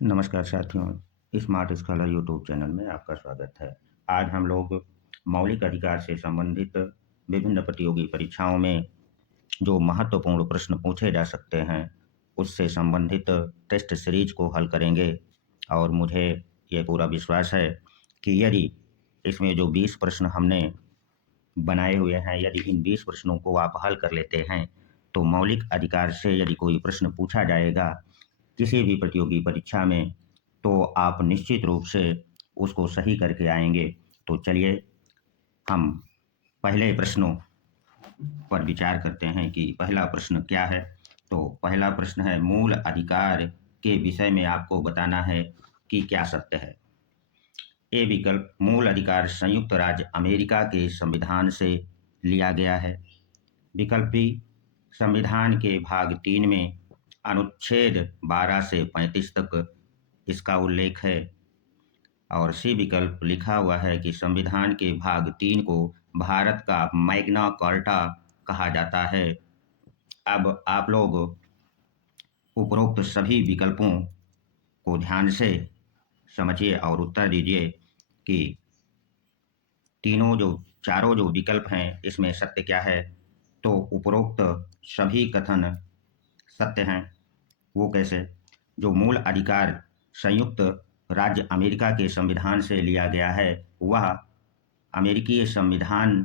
नमस्कार साथियों, smart scholar YouTube channel में आपका स्वागत है। आज हम लोग मौलिक अधिकार से संबंधित विभिन्न प्रतियोगी परीक्षाओं में जो महत्वपूर्ण प्रश्न पूछे जा सकते हैं, उससे संबंधित टेस्ट सीरीज को हल करेंगे। और मुझे ये पूरा विश्वास है कि यदि इसमें जो 20 प्रश्न हमने बनाए हुए हैं, यदि इन 20 प्रश्नों को आप हल कर लेते हैं, तो मौलिक अधिकार से यदि कोई प्रश्न पूछा जाएगा किसी भी प्रतियोगी परीक्षा में, तो आप निश्चित रूप से उसको सही करके आएंगे। तो चलिए हम पहले प्रश्नों पर विचार करते हैं कि पहला प्रश्न क्या है। तो पहला प्रश्न है, मूल अधिकार के विषय में आपको बताना है कि क्या सत्य है। ए विकल्प, मूल अधिकार संयुक्त राज्य अमेरिका के संविधान से लिया गया है। विकल्प बी, संविधान के भाग 3 में अनुच्छेद 12 से 35 तक इसका उल्लेख है। और सी विकल्प लिखा हुआ है कि संविधान के भाग 3 को भारत का मैग्ना कार्टा कहा जाता है। अब आप लोग उपरोक्त सभी विकल्पों को ध्यान से समझिए और उत्तर दीजिए कि चारों जो विकल्प हैं, इसमें सत्य क्या है। तो उपरोक्त सभी कथन सत्य हैं। वो कैसे? जो मूल अधिकार संयुक्त राज्य अमेरिका के संविधान से लिया गया है, वह अमेरिकी संविधान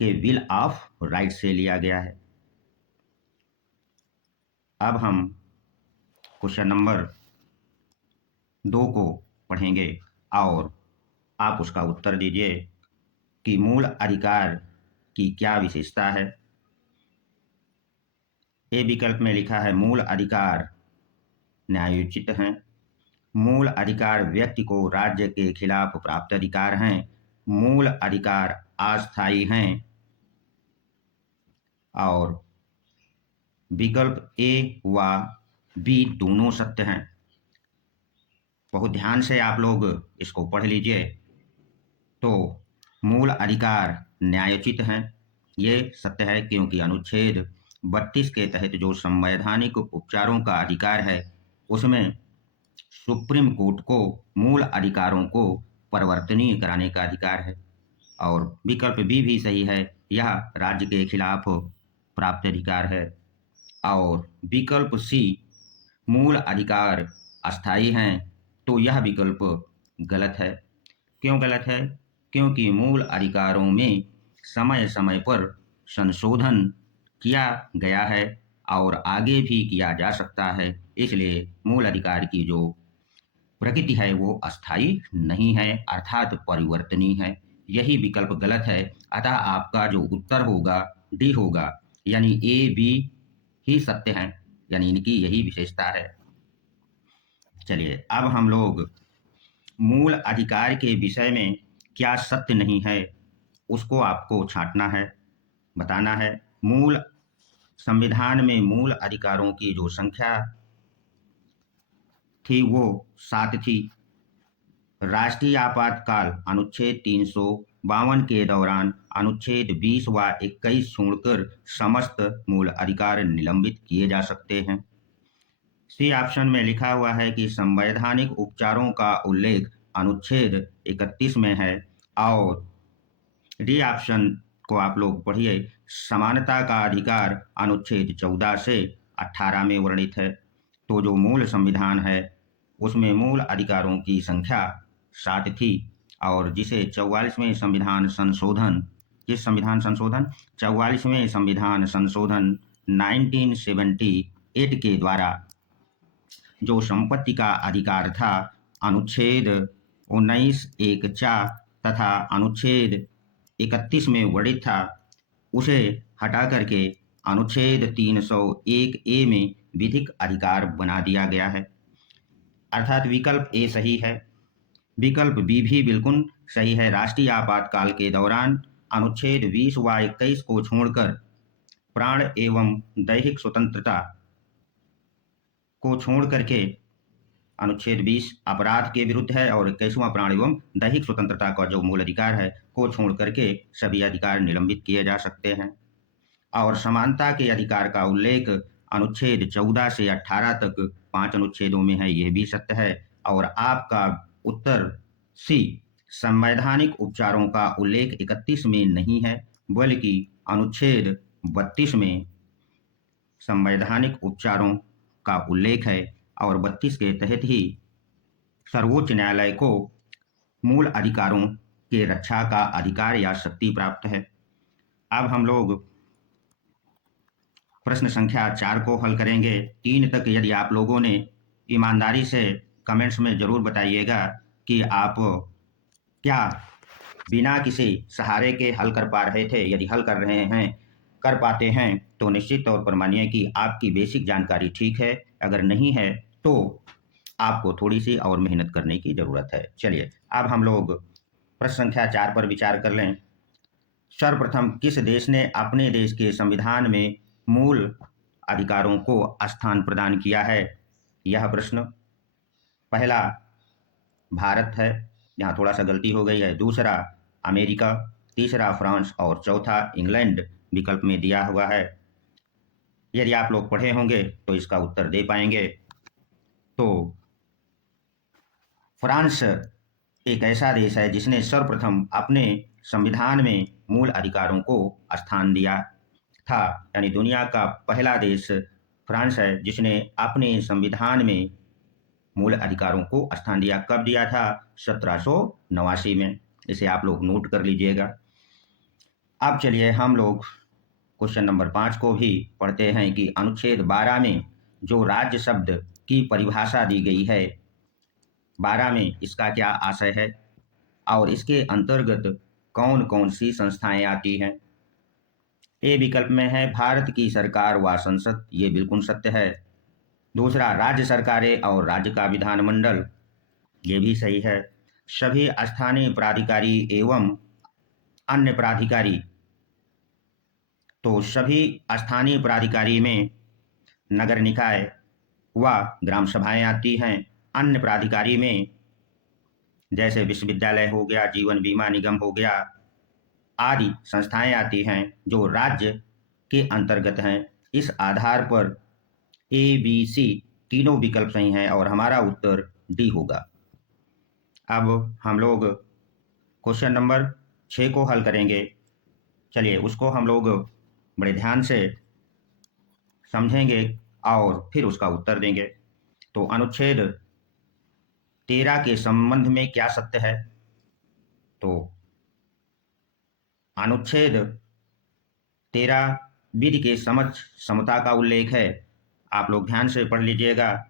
के बिल ऑफ राइट से लिया गया है। अब हम क्वेश्चन नंबर 2 को पढ़ेंगे और आप उसका उत्तर दीजिए कि मूल अधिकार की क्या विशेषता है। ए विकल्प में लिखा है, मूल अधिकार न्यायोचित हैं। मूल अधिकार व्यक्ति को राज्य के खिलाफ प्राप्त अधिकार हैं। मूल अधिकार अस्थायी हैं। और विकल्प ए व बी दोनों सत्य हैं। बहुत ध्यान से आप लोग इसको पढ़ लीजिए। तो मूल अधिकार न्यायोचित हैं, ये सत्य है, क्योंकि अनुच्छेद 32 के तहत जो संवैधानिक उपचारों का अधिकार है, उसमें सुप्रीम कोर्ट को मूल अधिकारों को परिवर्तनीय कराने का अधिकार है। और विकल्प बी भी सही है, यह राज्य के खिलाफ प्राप्त अधिकार है। और विकल्प सी, मूल अधिकार अस्थायी हैं, तो यह विकल्प गलत है। क्यों गलत है? क्योंकि मूल अधिकारों में समय समय पर संशोधन किया गया है और आगे भी किया जा सकता है। इसलिए मूल अधिकार की जो प्रकृति है वो अस्थायी नहीं है, अर्थात परिवर्तनीय है। यही विकल्प गलत है। अतः आपका जो उत्तर होगा डी होगा, यानी ए बी ही सत्य है, यानी इनकी यही विशेषता है। चलिए अब हम लोग मूल अधिकार के विषय में क्या सत्य नहीं है उसको आपको छांटना है, बताना है। मूल संविधान में मूल अधिकारों की जो संख्या थी वो 7 थी। राष्ट्रीय आपातकाल अनुच्छेद 352 के दौरान अनुच्छेद 20 व 21 छोड़कर समस्त मूल अधिकार निलंबित किए जा सकते हैं। सी ऑप्शन में लिखा हुआ है कि संवैधानिक उपचारों का उल्लेख अनुच्छेद 31 में है। और डी ऑप्शन को आप लोग पढ़िए, समानता का अधिकार अनुच्छेद 14 से 18 में वर्णित है। तो जो मूल संविधान है उसमें मूल अधिकारों की संख्या 7 थी। और जिसे 44वें संविधान संशोधन, किस संविधान संशोधन? 44वें संविधान संशोधन 1978 के द्वारा जो संपत्ति का अधिकार था, अनुच्छेद 19 एक 4 तथा अनुच्छेद 31 में वर्णित था, उसे हटा करके अनुच्छेद 301 ए में विधिक अधिकार बना दिया गया है। अर्थात विकल्प ए सही है। विकल्प बी भी बिल्कुल सही है। राष्ट्रीय आपातकाल के दौरान अनुच्छेद 20 व 21 को छोड़कर प्राण एवं दैहिक स्वतंत्रता को छोड़ करके अनुच्छेद 20 अपराध के विरुद्ध है और 21वां प्राण एवं दैहिक स्वतंत्रता का जो मूल अधिकार है को छोड़ करके सभी अधिकार निलंबित किए जा सकते हैं। और समानता के अधिकार का उल्लेख अनुच्छेद 14 से 18 तक 5 अनुच्छेदों में है, यह भी सत्य है। और आपका उत्तर सी, संवैधानिक उपचारों का उल्लेख 31 में नहीं है, बल्कि अनुच्छेद 32 में संवैधानिक उपचारों का उल्लेख है और 32 के तहत ही सर्वोच्च न्यायालय को मूल अधिकारों के रक्षा का अधिकार या शक्ति प्राप्त है। अब हम लोग प्रश्न संख्या 4 को हल करेंगे। 3 तक यदि आप लोगों ने ईमानदारी से कमेंट्स में जरूर बताइएगा कि आप क्या बिना किसी सहारे के हल कर पा रहे थे। यदि हल कर पाते हैं तो निश्चित तौर पर मानिए कि आपकी बेसिक जानकारी ठीक है। अगर नहीं है तो आपको थोड़ी सी और मेहनत करने की जरूरत है। चलिए अब हम लोग प्रश्न संख्या 4 पर विचार कर लें। सर्वप्रथम किस देश ने अपने देश के संविधान में मूल अधिकारों को स्थान प्रदान किया है? यह प्रश्न पहला भारत है, यहाँ थोड़ा सा गलती हो गई है। दूसरा अमेरिका, तीसरा फ्रांस और चौथा इंग्लैंड विकल्प में दिया हुआ है। यदि आप लोग पढ़े होंगे तो इसका उत्तर दे पाएंगे। तो फ्रांस एक ऐसा देश है जिसने सर्वप्रथम अपने संविधान में मूल अधिकारों को स्थान दिया था, यानी दुनिया का पहला देश फ्रांस है जिसने अपने संविधान में मूल अधिकारों को स्थान दिया। कब दिया था? 1789 में। इसे आप लोग नोट कर लीजिएगा। अब चलिए हम लोग क्वेश्चन नंबर 5 को भी पढ़ते हैं कि अनुच्छेद 12 में जो राज्य शब्द की परिभाषा दी गई है, 12 में इसका क्या आशय है और इसके अंतर्गत कौन कौन सी संस्थाएं आती हैं? ए विकल्प में है भारत की सरकार व संसद, ये बिल्कुल सत्य है। दूसरा राज्य सरकारें और राज्य का विधानमंडल, ये भी सही है। सभी स्थानीय प्राधिकारी एवं अन्य प्राधिकारी, तो सभी स्थानीय प्राधिकारी में नगर निकाय व ग्राम सभाएं आती हैं। अन्य प्राधिकारी में जैसे विश्वविद्यालय हो गया, जीवन बीमा निगम हो गया आदि संस्थाएं आती हैं जो राज्य के अंतर्गत हैं। इस आधार पर ए बी सी तीनों विकल्प सही हैं और हमारा उत्तर डी होगा। अब हम लोग क्वेश्चन नंबर 6 को हल करेंगे। चलिए उसको हम लोग बड़े ध्यान से समझेंगे और फिर उसका उत्तर देंगे। तो अनुच्छेद 13 के संबंध में क्या सत्य है? तो अनुच्छेद 13 विधि के समक्ष समता का उल्लेख है। आप लोग ध्यान से पढ़ लीजिएगा।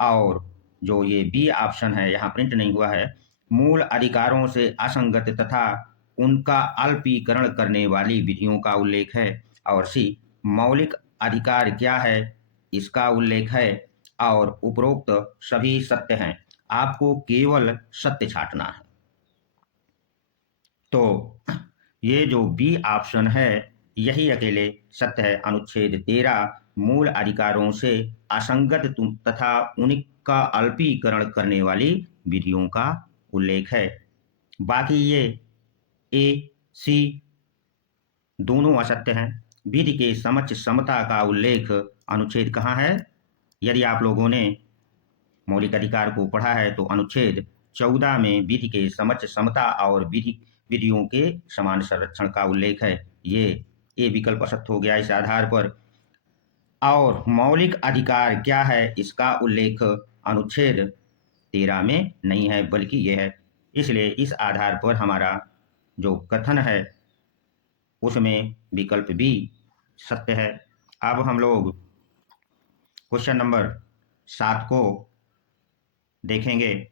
और जो ये बी ऑप्शन है यहाँ प्रिंट नहीं हुआ है, मूल अधिकारों से असंगत तथा उनका अल्पीकरण करने वाली विधियों का उल्लेख है। और सी मौलिक अधिकार क्या है, इसका उल्लेख है। और उपरोक्त सभी सत्य हैं, आपको केवल सत्य छांटना है। तो ये जो बी ऑप्शन है यही अकेले सत्य है। अनुच्छेद 13 मूल अधिकारों से असंगत तथा उनका अल्पीकरण करने वाली विधियों का उल्लेख है। बाकी ये ए सी दोनों असत्य हैं। विधि के समक्ष समता का उल्लेख अनुच्छेद कहाँ है? यदि आप लोगों ने मौलिक अधिकार को पढ़ा है तो अनुच्छेद 14 में विधि के समक्ष समता और विधियों के समान संरक्षण का उल्लेख है। ये ए विकल्प असत्य हो गया इस आधार पर। और मौलिक अधिकार क्या है, इसका उल्लेख अनुच्छेद 13 में नहीं है, बल्कि यह है। इसलिए इस आधार पर हमारा जो कथन है उसमें विकल्प बी सत्य है। अब हम लोग क्वेश्चन नंबर 7 को देखेंगे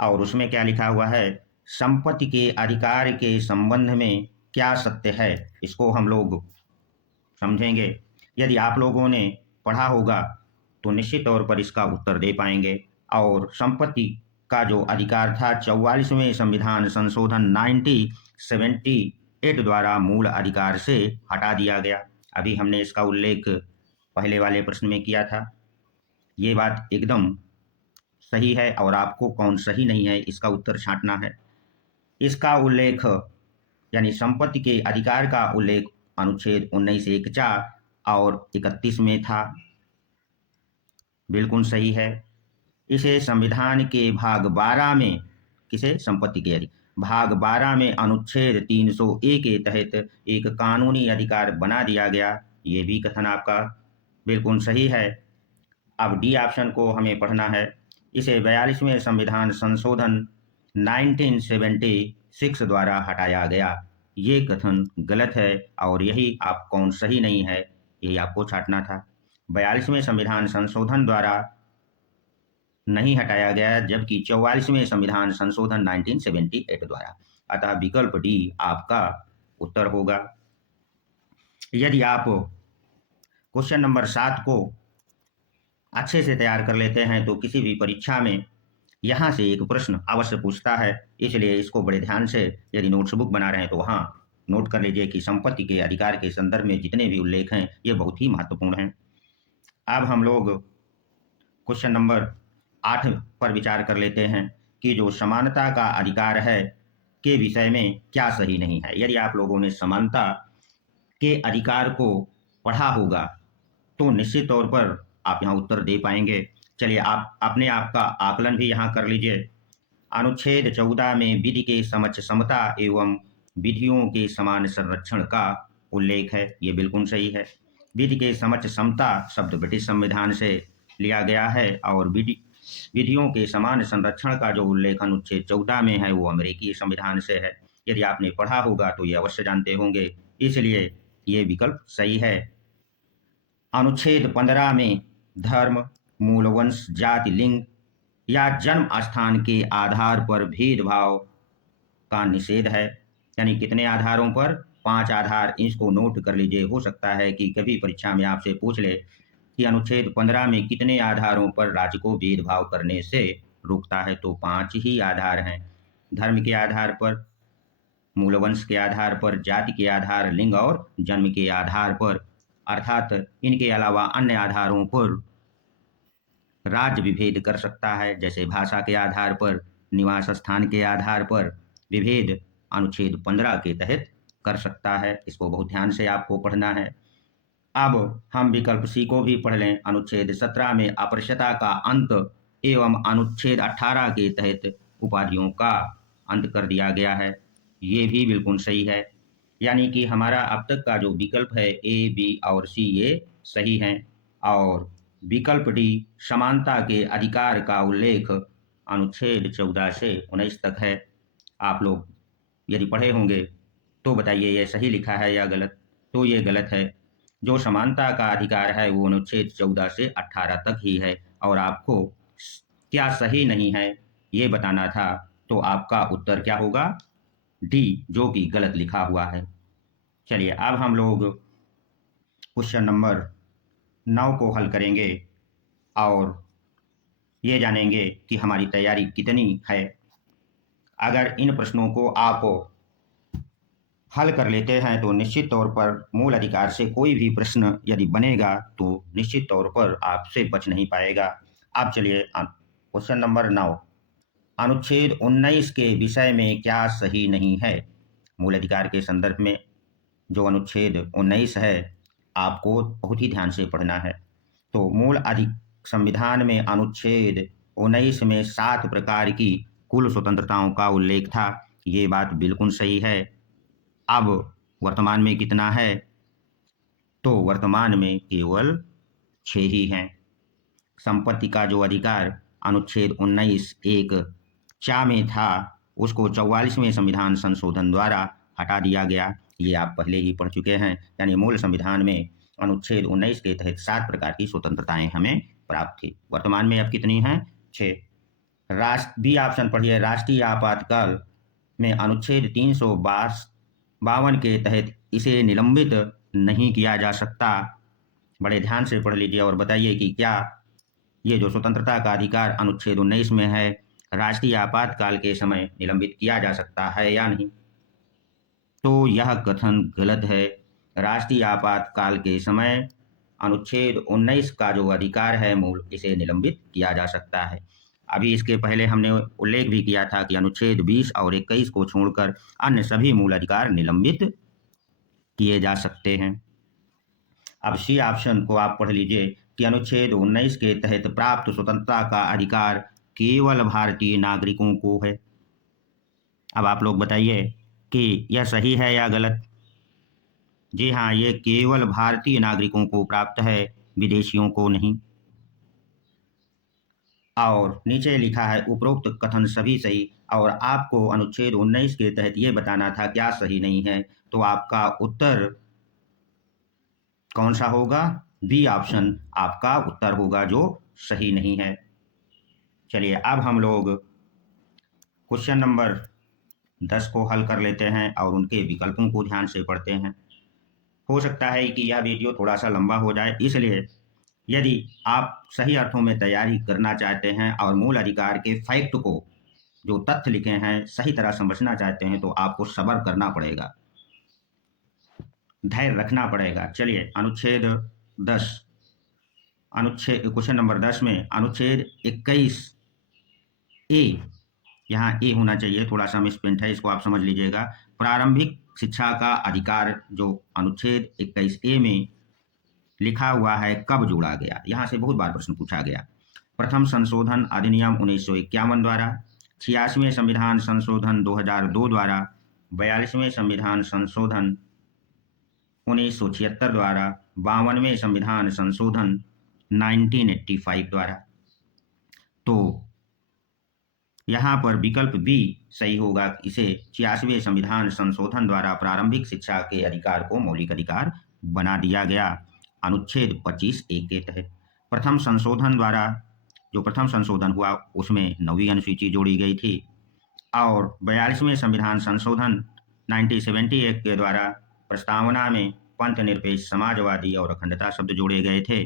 और उसमें क्या लिखा हुआ है, संपत्ति के अधिकार के संबंध में क्या सत्य है, इसको हम लोग समझेंगे। यदि आप लोगों ने पढ़ा होगा तो निश्चित तौर पर इसका उत्तर दे पाएंगे। और संपत्ति का जो अधिकार था 44वें संविधान संशोधन 1978 द्वारा मूल अधिकार से हटा दिया गया। अभी हमने इसका उल्लेख पहले वाले प्रश्न में किया था। ये बात एकदम सही है और आपको कौन सही नहीं है इसका उत्तर छांटना है। इसका उल्लेख यानी संपत्ति के अधिकार का उल्लेख अनुच्छेद 19(1)(4) और 31 में था। बिल्कुल सही है। इसे संविधान के भाग 12 में, किसे, संपत्ति के भाग 12 में अनुच्छेद 300A के तहत एक कानूनी अधिकार बना दिया गया। ये भी कथन आपका बिल्कुल सही है। अब डी ऑप्शन को हमें पढ़ना है। इसे 42वें संविधान संशोधन 1976 द्वारा हटाया गया। ये कथन गलत है और यही आप कौन सही नहीं है, यही आपको छांटना था। 42वें संविधान संशोधन द्वारा नहीं हटाया गया, जबकि 44वें संविधान संशोधन 1978 द्वारा। अतः विकल्प डी आपका उत्तर होगा। यदि आप क्वेश्चन नंबर 7 को अच्छे से तैयार कर लेते हैं तो किसी भी परीक्षा में यहाँ से एक प्रश्न अवश्य पूछता है, इसलिए इसको बड़े ध्यान से यदि नोट्स बुक बना रहे हैं तो वहाँ नोट कर लीजिए कि संपत्ति के अधिकार के संदर्भ में जितने भी उल्लेख हैं ये बहुत ही महत्वपूर्ण हैं। अब हम लोग क्वेश्चन नंबर 8 पर विचार कर लेते हैं कि जो समानता का अधिकार है के विषय में क्या सही नहीं है। यदि आप लोगों ने समानता के अधिकार को पढ़ा होगा तो निश्चित तौर पर आप यहाँ उत्तर दे पाएंगे। चलिए आप अपने आप का आकलन भी यहाँ कर लीजिए। अनुच्छेद 14 में विधि के समक्ष समता एवं विधियों के समान संरक्षण का उल्लेख है। ये बिल्कुल सही है। विधि के समक्ष समता शब्द ब्रिटिश संविधान से लिया गया है और विधियों के समान संरक्षण का जो उल्लेख अनुच्छेद 14 में है वो अमेरिकी संविधान से है। यदि आपने पढ़ा होगा तो ये अवश्य जानते होंगे, इसलिए ये विकल्प सही है। अनुच्छेद 15 में धर्म, मूलवंश, जाति, लिंग या जन्म स्थान के आधार पर भेदभाव का निषेध है। यानी कितने आधारों पर? 5 आधार। इसको नोट कर लीजिए, हो सकता है कि कभी परीक्षा में आपसे पूछ ले कि अनुच्छेद 15 में कितने आधारों पर राज्य को भेदभाव करने से रोकता है, तो 5 ही आधार हैं। धर्म के आधार पर, मूलवंश के आधार पर, जाति के आधार, लिंग और जन्म के आधार पर, अर्थात इनके अलावा अन्य आधारों पर राज्य विभेद कर सकता है, जैसे भाषा के आधार पर, निवास स्थान के आधार पर विभेद अनुच्छेद 15 के तहत कर सकता है। इसको बहुत ध्यान से आपको पढ़ना है। अब हम विकल्प सी को भी पढ़ लें। अनुच्छेद 17 में अस्पृश्यता का अंत एवं अनुच्छेद 18 के तहत उपाधियों का अंत कर दिया गया है। ये भी बिल्कुल सही है। यानी कि हमारा अब तक का जो विकल्प है ए, बी और सी ये सही हैं और विकल्प डी समानता के अधिकार का उल्लेख अनुच्छेद 14 से 19 तक है। आप लोग यदि पढ़े होंगे तो बताइए ये सही लिखा है या गलत? तो ये गलत है। जो समानता का अधिकार है वो अनुच्छेद 14 से 18 तक ही है और आपको क्या सही नहीं है ये बताना था, तो आपका उत्तर क्या होगा? डी, जो कि गलत लिखा हुआ है। चलिए अब हम लोग क्वेश्चन नंबर 9 को हल करेंगे और ये जानेंगे कि हमारी तैयारी कितनी है। अगर इन प्रश्नों को आप हल कर लेते हैं तो निश्चित तौर पर मूल अधिकार से कोई भी प्रश्न यदि बनेगा तो निश्चित तौर पर आपसे बच नहीं पाएगा। अब चलिए क्वेश्चन नंबर 9, अनुच्छेद 19 के विषय में क्या सही नहीं है? मूल अधिकार के संदर्भ में जो अनुच्छेद 19 है आपको बहुत ही ध्यान से पढ़ना है। तो मूल संविधान में अनुच्छेद 19 में 7 प्रकार की कुल स्वतंत्रताओं का उल्लेख था। ये बात बिल्कुल सही है। अब वर्तमान में कितना है? तो वर्तमान में केवल 6 ही हैं। संपत्ति का जो अधिकार अनुच्छेद 19 एक चा में था उसको 44वें संविधान संशोधन द्वारा हटा दिया गया। ये आप पहले ही पढ़ चुके हैं। यानी मूल संविधान में अनुच्छेद 19 के तहत 7 प्रकार की स्वतंत्रताएं हमें प्राप्त थी। वर्तमान में अब कितनी हैं? 6। बी ऑप्शन पढ़िए। राष्ट्रीय आपातकाल में अनुच्छेद 352 के तहत इसे निलंबित नहीं किया जा सकता। बड़े ध्यान से पढ़ लीजिए और बताइए कि क्या ये जो स्वतंत्रता का अधिकार अनुच्छेद 19 में है राष्ट्रीय आपातकाल के समय निलंबित किया जा सकता है या नहीं? तो यह कथन गलत है। राष्ट्रीय आपातकाल के समय अनुच्छेद 19 का जो अधिकार है मूल, इसे निलंबित किया जा सकता है। अभी इसके पहले हमने उल्लेख भी किया था कि अनुच्छेद 20 और 21 को छोड़कर अन्य सभी मूल अधिकार निलंबित किए जा सकते हैं। अब सी ऑप्शन को आप पढ़ लीजिए। कि अनुच्छेद 19 के तहत प्राप्त स्वतंत्रता का अधिकार केवल भारतीय नागरिकों को है। अब आप लोग बताइए कि यह सही है या गलत। जी हाँ, ये केवल भारतीय नागरिकों को प्राप्त है, विदेशियों को नहीं। और नीचे लिखा है उपरोक्त कथन सभी सही, और आपको अनुच्छेद 19 के तहत ये बताना था क्या सही नहीं है, तो आपका उत्तर कौन सा होगा? बी ऑप्शन आपका उत्तर होगा जो सही नहीं है। चलिए अब हम लोग क्वेश्चन नंबर 10 को हल कर लेते हैं और उनके विकल्पों को ध्यान से पढ़ते हैं। हो सकता है कि यह वीडियो थोड़ा सा लंबा हो जाए, इसलिए यदि आप सही अर्थों में तैयारी करना चाहते हैं और मूल अधिकार के फैक्ट को, जो तथ्य लिखे हैं, सही तरह समझना चाहते हैं तो आपको सब्र करना पड़ेगा, धैर्य रखना पड़ेगा। चलिए अनुच्छेद 10, क्वेश्चन नंबर 10 में अनुच्छेद 21 ए, यहाँ ए होना चाहिए, थोड़ा सा मिसप्रिंट है, इसको आप समझ लीजिएगा। प्रारंभिक शिक्षा का अधिकार जो अनुच्छेद 21 ए में लिखा हुआ है कब जोड़ा गया? यहाँ से बहुत बार प्रश्न पूछा गया। प्रथम संशोधन अधिनियम 1951 द्वारा, 86वें संविधान संशोधन 2002 द्वारा, 42वें संविधान संशोधन 1976 द्वारा, 52वें संविधान संशोधन 1985 द्वारा। तो यहाँ पर विकल्प बी सही होगा। इसे 86वें संविधान संशोधन द्वारा प्रारंभिक शिक्षा के अधिकार को मौलिक अधिकार बना दिया गया अनुच्छेद 25 ए के तहत। प्रथम संशोधन द्वारा जो प्रथम संशोधन हुआ उसमें 9वीं अनुसूची जोड़ी गई थी, और 42वें संविधान संशोधन 1978 के द्वारा प्रस्तावना में पंथ निरपेक्ष, समाजवादी और अखंडता शब्द जोड़े गए थे,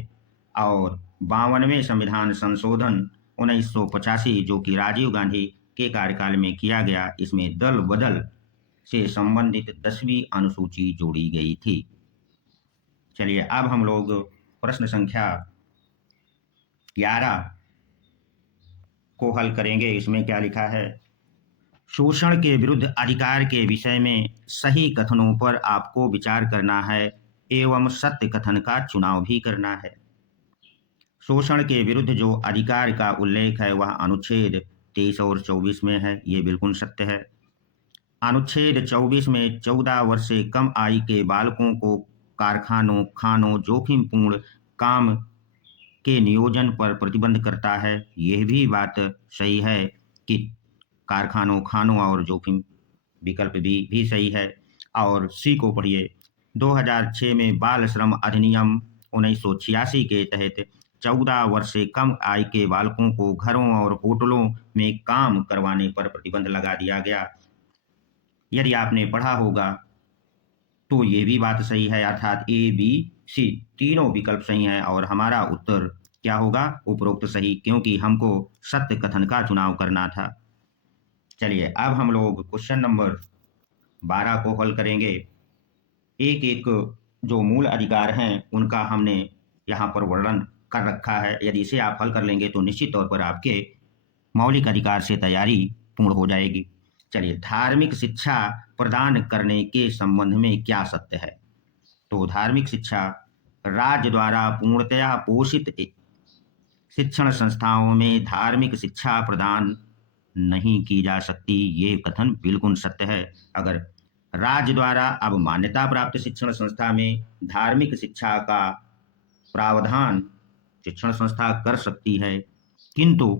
और 52वें संविधान संशोधन 1985 जो कि राजीव गांधी के कार्यकाल में किया गया, इसमें दल बदल से संबंधित 10वीं अनुसूची जोड़ी गई थी। चलिए अब हम लोग प्रश्न संख्या 11 को हल करेंगे। इसमें क्या लिखा है? शोषण के विरुद्ध अधिकार के विषय में सही कथनों पर आपको विचार करना है एवं सत्य कथन का चुनाव भी करना है। शोषण के विरुद्ध जो अधिकार का उल्लेख है वह अनुच्छेद 23 और 24 में है, ये बिल्कुल सत्य है। अनुच्छेद 24 में 14 वर्ष से कम आयु के बालकों को कारखानों, खानों, जोखिमपूर्ण काम के नियोजन पर प्रतिबंध करता है। यह भी बात सही है कि कारखानों, खानों और जोखिम, विकल्प भी सही है। और सी को पढ़िए। 2006 में बाल श्रम अधिनियम 1986 के तहत 14 वर्ष से कम आयु के बालकों को घरों और होटलों में काम करवाने पर प्रतिबंध लगा दिया गया। यदि आपने पढ़ा होगा तो ये भी बात सही है, अर्थात ए, बी, सी तीनों विकल्प सही हैं और हमारा उत्तर क्या होगा? उपरोक्त सही, क्योंकि हमको सत्य कथन का चुनाव करना था। चलिए अब हम लोग क्वेश्चन नंबर 12 को हल करेंगे। एक एक जो मूल अधिकार हैं उनका हमने यहाँ पर वर्णन कर रखा है। यदि इसे आप हल कर लेंगे तो निश्चित तौर पर आपके मौलिक अधिकार से तैयारी पूर्ण हो जाएगी। चलिए, धार्मिक शिक्षा प्रदान करने के संबंध में क्या सत्य है? तो धार्मिक शिक्षा राज्य द्वारा पूर्णतया पोषित शिक्षण संस्थाओं में धार्मिक शिक्षा प्रदान नहीं की जा सकती, ये कथन बिल्कुल सत्य है। अगर राज्य द्वारा अब मान्यता प्राप्त शिक्षण संस्था में धार्मिक शिक्षा का प्रावधान शिक्षण संस्था कर सकती है, किंतु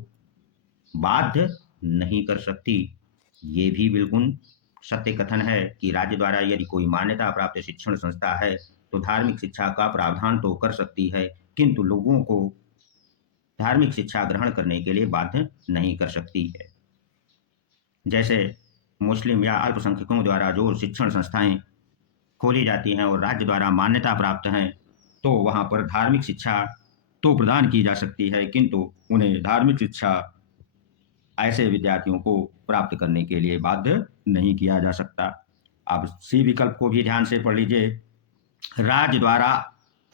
बाध्य नहीं कर सकती, ये भी बिल्कुल सत्य कथन है कि राज्य द्वारा यदि कोई मान्यता प्राप्त शिक्षण संस्था है तो धार्मिक शिक्षा का प्रावधान तो कर सकती है, किंतु लोगों को धार्मिक शिक्षा ग्रहण करने के लिए बाध्य नहीं कर सकती है। जैसे मुस्लिम या अल्पसंख्यकों द्वारा जो शिक्षण संस्थाएं खोली जाती हैं और राज्य द्वारा मान्यता प्राप्त हैं, तो वहाँ पर धार्मिक शिक्षा तो प्रदान की जा सकती है, किंतु उन्हें धार्मिक शिक्षा ऐसे विद्यार्थियों को प्राप्त करने के लिए बाध्य नहीं किया जा सकता। अब सी विकल्प को भी ध्यान से पढ़ लीजिए। राज्य द्वारा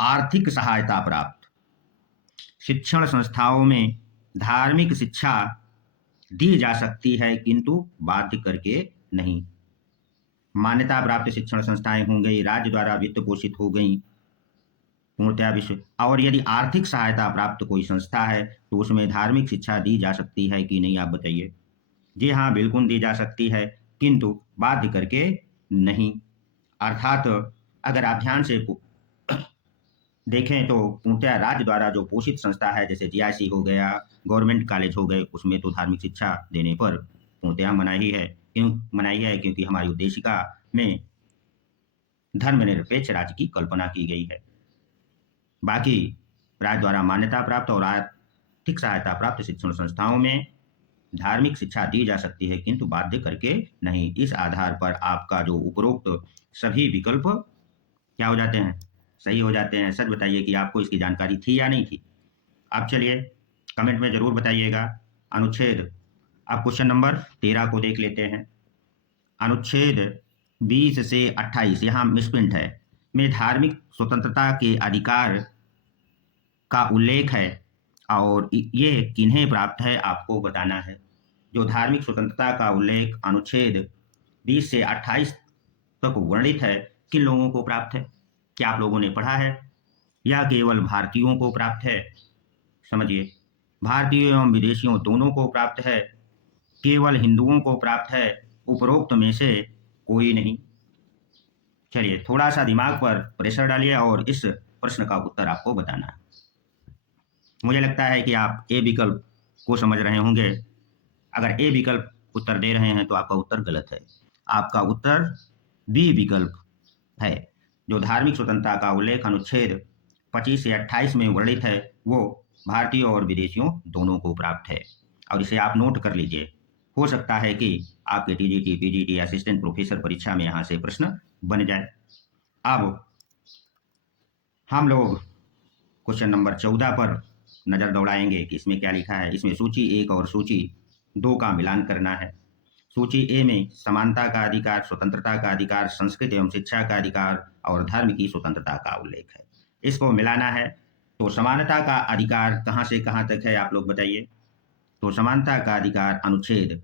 आर्थिक सहायता प्राप्त शिक्षण संस्थाओं में धार्मिक शिक्षा दी जा सकती है, किंतु बाध्य करके नहीं। मान्यता प्राप्त शिक्षण संस्थाएं हो गई, राज्य द्वारा वित्त पोषित हो गई, पूर्णतया विश्व। और यदि आर्थिक सहायता प्राप्त कोई संस्था है तो उसमें धार्मिक शिक्षा दी जा सकती है कि नहीं, आप बताइए। जी हाँ, बिल्कुल दी जा सकती है, किंतु बाध्य करके नहीं। अर्थात अगर आप ध्यान से देखें तो पूर्णतया राज्य द्वारा जो पोषित संस्था है, जैसे जीआईसी हो गया, गवर्नमेंट कॉलेज हो गए, उसमें तो धार्मिक शिक्षा देने पर पूर्णतया मनाही है। क्यों मनाही है? क्योंकि हमारी उद्देशिका में धर्मनिरपेक्ष राज्य की कल्पना की गई है। बाकी राज्य द्वारा मान्यता प्राप्त और आर्थिक सहायता प्राप्त शिक्षण संस्थाओं में धार्मिक शिक्षा दी जा सकती है, किंतु बाध्य करके नहीं। इस आधार पर आपका जो उपरोक्त सभी विकल्प क्या हो जाते हैं? सही हो जाते हैं। सच बताइए कि आपको इसकी जानकारी थी या नहीं थी। आप चलिए कमेंट में जरूर बताइएगा। अनुच्छेद, अब क्वेश्चन नंबर 13 को देख लेते हैं। अनुच्छेद 20 से 28 यहाँ मिसप्रिंट है, में धार्मिक स्वतंत्रता के अधिकार का उल्लेख है और ये किन्हें प्राप्त है आपको बताना है। जो धार्मिक स्वतंत्रता का उल्लेख अनुच्छेद 20 से 28 तक वर्णित है, किन लोगों को प्राप्त है? क्या आप लोगों ने पढ़ा है या केवल भारतीयों को प्राप्त है? समझिए, भारतीय एवं विदेशियों दोनों को प्राप्त है, केवल हिंदुओं को प्राप्त है, उपरोक्त में से कोई नहीं। चलिए थोड़ा सा दिमाग पर प्रेशर डालिए और इस प्रश्न का उत्तर आपको बताना है। मुझे लगता है कि आप ए विकल्प को समझ रहे होंगे। अगर ए विकल्प उत्तर दे रहे हैं तो आपका उत्तर गलत है। आपका उत्तर बी विकल्प है। जो धार्मिक स्वतंत्रता का उल्लेख अनुच्छेद 25 से 28 में वर्णित है, वो भारतीयों और विदेशियों दोनों को प्राप्त है। और इसे आप नोट कर लीजिए। हो सकता है कि आपके टीजीटी, पीजीटी, असिस्टेंट प्रोफेसर परीक्षा में यहाँ से प्रश्न बन जाए। अब हम लोग क्वेश्चन नंबर 14 पर नजर दौड़ाएंगे कि इसमें क्या लिखा है। इसमें सूची 1 और सूची 2 का मिलान करना है। सूची ए में समानता का अधिकार, स्वतंत्रता का अधिकार, संस्कृति एवं शिक्षा का अधिकार और धर्म की स्वतंत्रता का उल्लेख है। इसको मिलाना है। तो समानता का अधिकार कहाँ से कहाँ तक है, आप लोग बताइए। तो समानता का अधिकार अनुच्छेद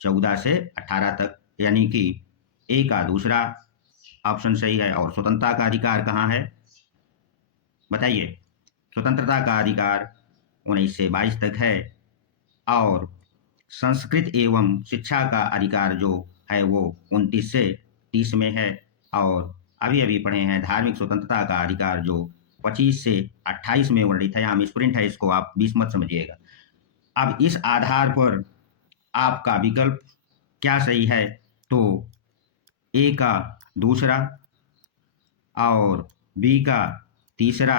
14 से 18 तक, यानी कि ए का दूसरा ऑप्शन सही है। और स्वतंत्रता का अधिकार कहाँ है, बताइए। स्वतंत्रता का अधिकार 19 से 22 तक है। और संस्कृत एवं शिक्षा का अधिकार जो है वो 29 से 30 में है। और अभी अभी पढ़े हैं धार्मिक स्वतंत्रता का अधिकार जो 25 से 28 में वर्णित है। यहाँ मिसप्रिंट है, इसको आप 20 मत समझिएगा। अब इस आधार पर आपका विकल्प क्या सही है? तो ए का दूसरा और बी का तीसरा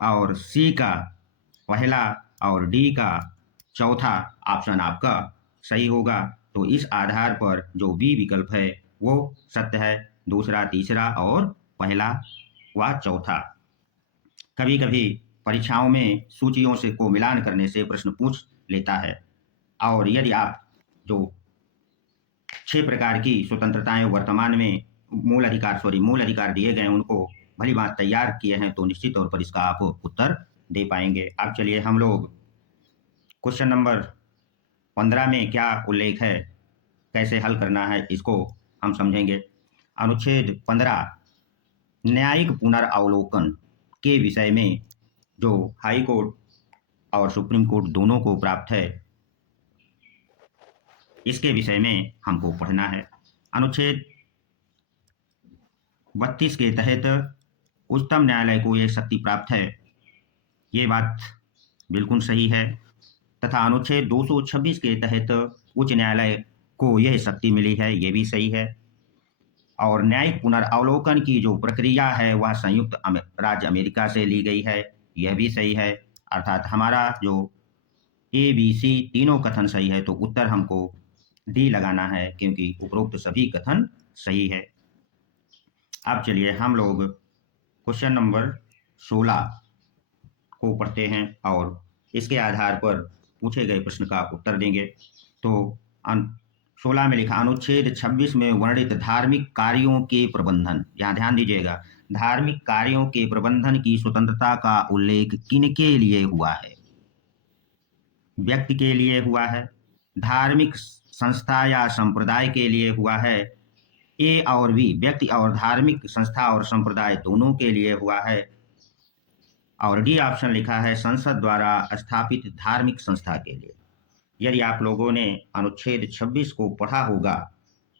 और सी का पहला और डी का चौथा ऑप्शन आपका सही होगा। तो इस आधार पर जो बी विकल्प है वो सत्य है, दूसरा, तीसरा और पहला व चौथा। कभी कभी परीक्षाओं में सूचियों से को मिलान करने से प्रश्न पूछ लेता है। और यदि आप जो 6 प्रकार की स्वतंत्रताएं वर्तमान में मूल अधिकार दिए गए उनको भली बात तैयार किए हैं, तो निश्चित तौर पर इसका आप उत्तर दे पाएंगे। अब चलिए हम लोग क्वेश्चन नंबर 15 में क्या उल्लेख है, कैसे हल करना है, इसको हम समझेंगे। अनुच्छेद 15 न्यायिक पुनर्अवलोकन के विषय में जो हाई कोर्ट और सुप्रीम कोर्ट दोनों को प्राप्त है, इसके विषय में हमको पढ़ना है। अनुच्छेद 32 के तहत उच्चतम न्यायालय को यह शक्ति प्राप्त है, ये बात बिल्कुल सही है। तथा अनुच्छेद 226 के तहत उच्च न्यायालय को यह शक्ति मिली है, ये भी सही है। और न्यायिक पुनर्अवलोकन की जो प्रक्रिया है वह संयुक्त राज्य अमेरिका से ली गई है, यह भी सही है। अर्थात हमारा जो ए बी सी तीनों कथन सही है, तो उत्तर हमको डी लगाना है, क्योंकि उपरोक्त सभी कथन सही है। अब चलिए हम लोग क्वेश्चन नंबर 16 को पढ़ते हैं और इसके आधार पर पूछे गए प्रश्न का उत्तर देंगे। तो 16 में लिखा, अनुच्छेद 26 में वर्णित धार्मिक कार्यों के प्रबंधन, यहाँ ध्यान दीजिएगा, धार्मिक कार्यों के प्रबंधन की स्वतंत्रता का उल्लेख किनके लिए हुआ है? व्यक्ति के लिए हुआ है, धार्मिक संस्था या संप्रदाय के लिए हुआ है, ए और बी व्यक्ति और धार्मिक संस्था और संप्रदाय दोनों के लिए हुआ है, और डी ऑप्शन लिखा है संसद द्वारा स्थापित धार्मिक संस्था के लिए। यदि आप लोगों ने अनुच्छेद 26 को पढ़ा होगा,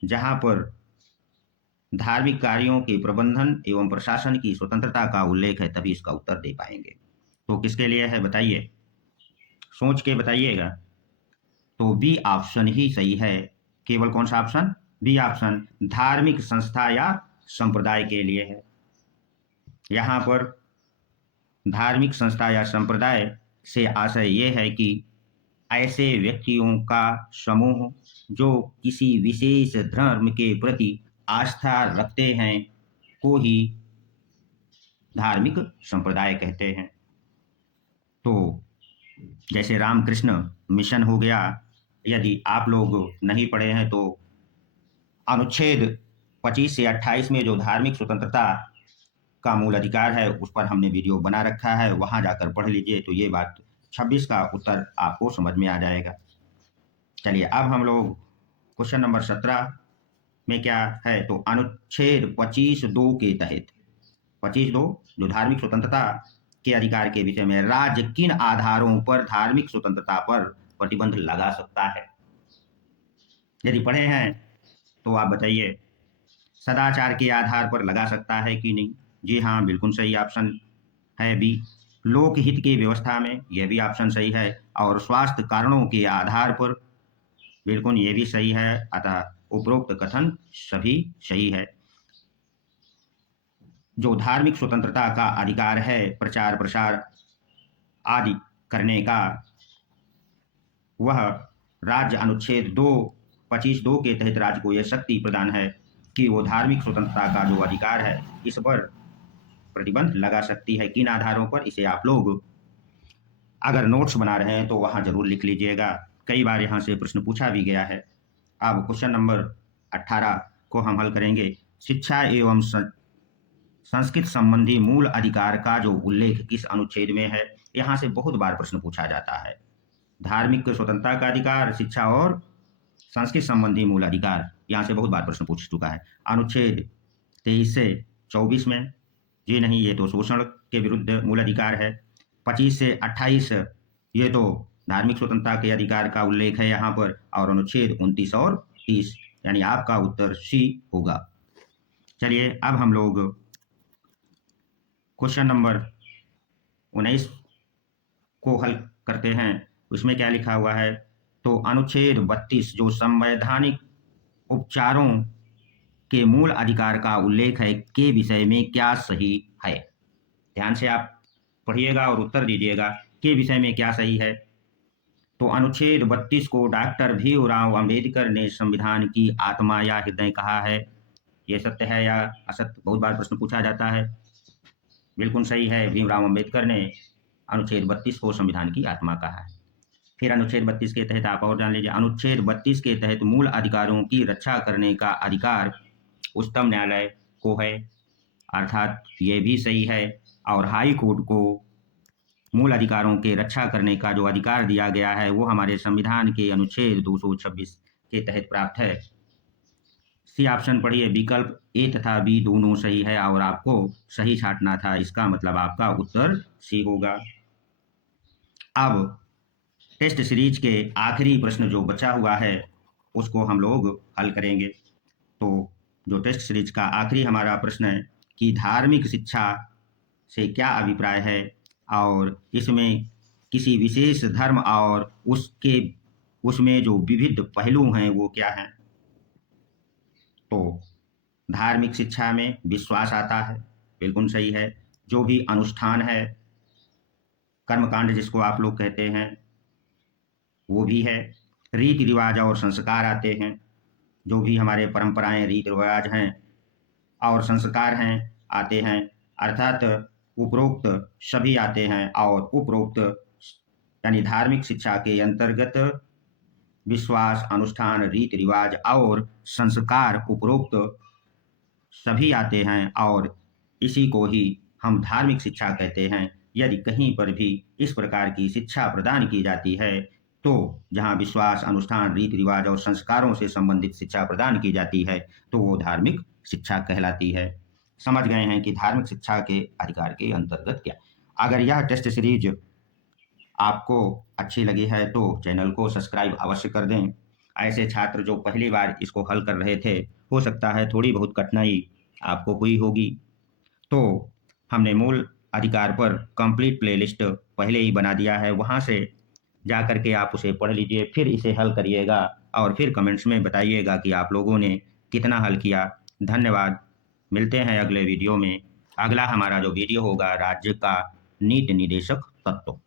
जहां पर धार्मिक कार्यों के प्रबंधन एवं प्रशासन की स्वतंत्रता का उल्लेख है, तभी इसका उत्तर दे पाएंगे। तो किसके लिए है बताइए, सोच के बताइएगा। तो बी ऑप्शन ही सही है। केवल कौन सा ऑप्शन? बी ऑप्शन, धार्मिक संस्था या संप्रदाय के लिए है। यहां पर धार्मिक संस्था या संप्रदाय से आशय यह है कि ऐसे व्यक्तियों का समूह जो किसी विशेष धर्म के प्रति आस्था रखते हैं को ही धार्मिक संप्रदाय कहते हैं। तो जैसे रामकृष्ण मिशन हो गया, यदि आप लोग नहीं पढ़े हैं तो अनुच्छेद 25 से 28 में जो धार्मिक स्वतंत्रता का मूल अधिकार है उस पर हमने वीडियो बना रखा है, वहां जाकर पढ़ लीजिए, तो ये बात 26 का उत्तर आपको समझ में आ जाएगा। चलिए अब हम लोग क्वेश्चन नंबर 17 में क्या है, तो अनुच्छेद 25(2) के तहत 25(2) जो धार्मिक स्वतंत्रता के अधिकार के विषय में, राज्य किन आधारों पर धार्मिक स्वतंत्रता पर प्रतिबंध लगा सकता है? यदि पढ़े हैं तो आप बताइए, सदाचार के आधार पर लगा सकता है कि नहीं? जी हाँ, बिल्कुल सही ऑप्शन है बी। लोकहित की व्यवस्था में, यह भी ऑप्शन सही है। और स्वास्थ्य कारणों के आधार पर, बिल्कुल ये भी सही है। अतः उपरोक्त कथन सभी सही है। जो धार्मिक स्वतंत्रता का अधिकार है प्रचार प्रसार आदि करने का, वह राज्य अनुच्छेद 25(2) के तहत राज्य को यह शक्ति प्रदान है कि वो धार्मिक स्वतंत्रता का जो अधिकार है इस पर प्रतिबंध लगा सकती है। किन आधारों पर, इसे आप लोग अगर नोट्स बना रहे हैं तो वहां जरूर लिख लीजिएगा, कई बार यहां से प्रश्न पूछा भी गया है। अब क्वेश्चन नंबर 18 को हम हल करेंगे। शिक्षा एवं संस्कृत संबंधी मूल अधिकार का जो उल्लेख किस अनुच्छेद में है? यहां से बहुत बार प्रश्न पूछा जाता है। धार्मिक स्वतंत्रता का अधिकार, शिक्षा और संस्कृत संबंधी मूल अधिकार, यहां से बहुत बार प्रश्न पूछ चुका है। अनुच्छेद 23 से 24 में, जी नहीं, ये तो शोषण के विरुद्ध मूल अधिकार है। 25 से 28 ये तो धार्मिक स्वतंत्रता के अधिकार का उल्लेख है यहाँ पर। और अनुच्छेद 29 और 30, यानी आपका उत्तर सी होगा। चलिए अब हम लोग क्वेश्चन नंबर 19 को हल करते हैं। उसमें क्या लिखा हुआ है, तो अनुच्छेद 32 जो संवैधानिक उपचारों के मूल अधिकार का उल्लेख है के विषय में क्या सही है? ध्यान से आप पढ़िएगा और उत्तर दीजिएगा, के विषय में क्या सही है। तो अनुच्छेद 32 को डॉक्टर भीमराव अंबेडकर ने संविधान की आत्मा या हृदय कहा है। यह सत्य है या असत्य? बहुत बार प्रश्न पूछा जाता है। बिल्कुल सही है, भीमराव अंबेडकर ने अनुच्छेद 32 को संविधान की आत्मा कहा है। फिर अनुच्छेद 32 के तहत आप और जान लीजिए, अनुच्छेद 32 के तहत मूल अधिकारों की रक्षा करने का अधिकार उच्चतम न्यायालय को है, अर्थात ये भी सही है। और हाई कोर्ट को मूल अधिकारों के रक्षा करने का जो अधिकार दिया गया है वो हमारे संविधान के अनुच्छेद 226 के तहत प्राप्त है। सी ऑप्शन पढ़िए, विकल्प ए तथा बी दोनों सही है और आपको सही छांटना था, इसका मतलब आपका उत्तर सी होगा। अब टेस्ट सीरीज के आखिरी प्रश्न जो बचा हुआ है उसको हम लोग हल करेंगे। तो जो टेस्ट सीरीज का आखिरी हमारा प्रश्न है कि धार्मिक शिक्षा से क्या अभिप्राय है और इसमें किसी विशेष धर्म और उसमें जो विविध पहलू हैं वो क्या हैं। तो धार्मिक शिक्षा में विश्वास आता है, बिल्कुल सही है। जो भी अनुष्ठान है, कर्मकांड जिसको आप लोग कहते हैं, वो भी है। रीति रिवाज और संस्कार आते हैं, जो भी हमारे परंपराएं, रीति रिवाज हैं और संस्कार हैं आते हैं, अर्थात उपरोक्त सभी आते हैं। और उपरोक्त यानी धार्मिक शिक्षा के अंतर्गत विश्वास, अनुष्ठान, रीति रिवाज और संस्कार उपरोक्त सभी आते हैं और इसी को ही हम धार्मिक शिक्षा कहते हैं। यदि कहीं पर भी इस प्रकार की शिक्षा प्रदान की जाती है तो जहां विश्वास, अनुष्ठान, रीति रिवाज और संस्कारों से संबंधित शिक्षा प्रदान की जाती है तो वो धार्मिक शिक्षा कहलाती है। समझ गए हैं कि धार्मिक शिक्षा के अधिकार के अंतर्गत क्या। अगर यह टेस्ट सीरीज आपको अच्छी लगी है तो चैनल को सब्सक्राइब अवश्य कर दें। ऐसे छात्र जो पहली बार इसको हल कर रहे थे, हो सकता है थोड़ी बहुत कठिनाई आपको हुई होगी, तो हमने मूल अधिकार पर कंप्लीट प्लेलिस्ट पहले ही बना दिया है। वहां से जा करके आप उसे पढ़ लीजिए, फिर इसे हल करिएगा और फिर कमेंट्स में बताइएगा कि आप लोगों ने कितना हल किया। धन्यवाद। मिलते हैं अगले वीडियो में। अगला हमारा जो वीडियो होगा राज्य का नीट निदेशक तत्व।